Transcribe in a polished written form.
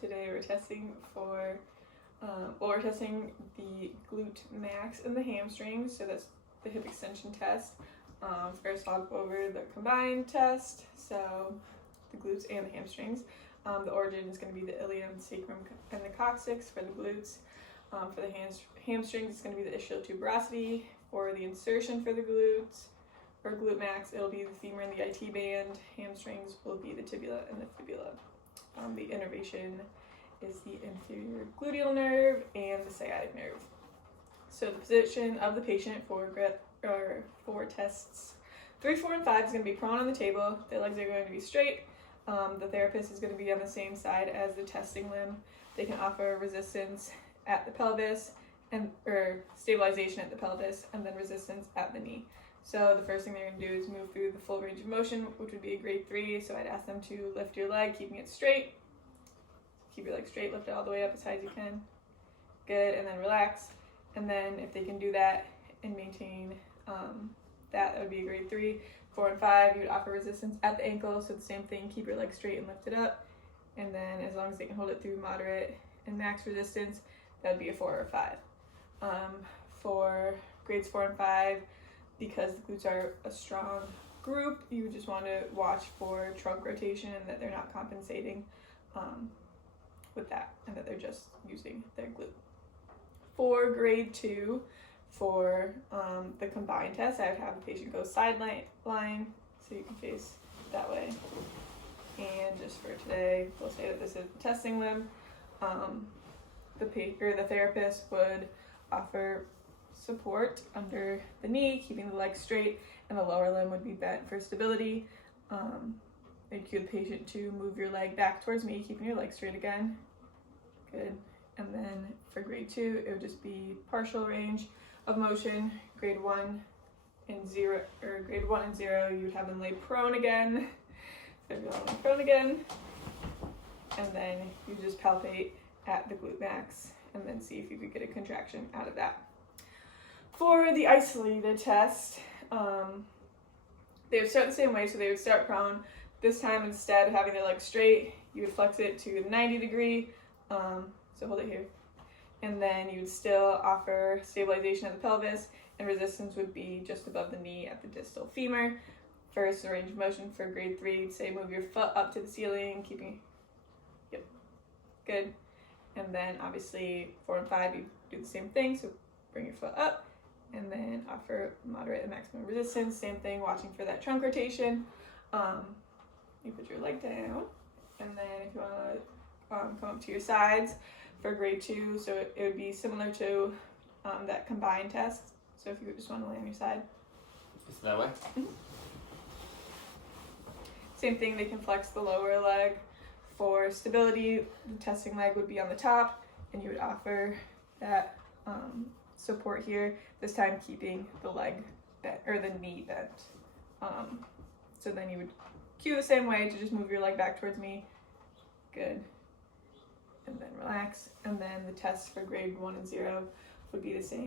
Today we're testing for, we're testing the glute max and the hamstrings, so that's the hip extension test. First I'll go over the combined test, so the glutes and the hamstrings. The origin is going to be the ilium, sacrum, and the coccyx for the glutes. For the hamstrings, it's going to be the ischial tuberosity. For the insertion for the glutes, or glute max, it'll be the femur and the IT band. Hamstrings will be the tibia and the fibula. The innervation is the inferior gluteal nerve and the sciatic nerve. So the position of the patient for tests 3, 4, and 5 is going to be prone on the table. Their legs are going to be straight. The therapist is going to be on the same side as the testing limb. They can offer resistance at the pelvis or stabilization at the pelvis, and then resistance at the knee. So the first thing they're going to do is move through the full range of motion, which would be a grade 3. So I'd ask them to lift your leg, keeping it straight. Keep your leg straight, lift it all the way up as high as you can. Good, and then relax. And then if they can do that and maintain that would be a grade 3. 4 and 5, you would offer resistance at the ankle. So the same thing, keep your leg straight and lift it up. And then as long as they can hold it through moderate and max resistance, that would be a 4 or a 5. For grades 4 and 5, because the glutes are a strong group, you just want to watch for trunk rotation and that they're not compensating with that, and that they're just using their glute. For grade 2, for the combined test, I would have the patient go sideline, so you can face that way. And just for today, we'll say that this is the testing limb. The therapist would offer support under the knee, keeping the leg straight, and the lower limb would be bent for stability. They'd cue the patient to move your leg back towards me, keeping your leg straight again. Good. And then for grade 2, it would just be partial range of motion. Grade 1 and 0, you would have them lay prone again. So you're laying prone again, and then you just palpate at the glute max, and then see if you could get a contraction out of that. For the isolated test, they would start the same way, so they would start prone. This time, instead of having their leg straight, you would flex it to the 90 degree, so hold it here. And then you would still offer stabilization of the pelvis, and resistance would be just above the knee at the distal femur. First, the range of motion for grade 3, say move your foot up to the ceiling, keeping, yep, good. And then obviously 4 and 5, you do the same thing, so bring your foot up, and then offer moderate and maximum resistance. Same thing, watching for that trunk rotation. You put your leg down, and then if you want to come up to your sides for grade 2, so it would be similar to that combined test. So if you just want to lay on your side. Is it that way? Mm-hmm. Same thing, they can flex the lower leg. For stability, the testing leg would be on the top, and you would offer that support here, this time keeping the leg bent, or the knee bent. So then you would cue the same way to just move your leg back towards me. Good. And then relax. And then the test for grade 1 and 0 would be the same.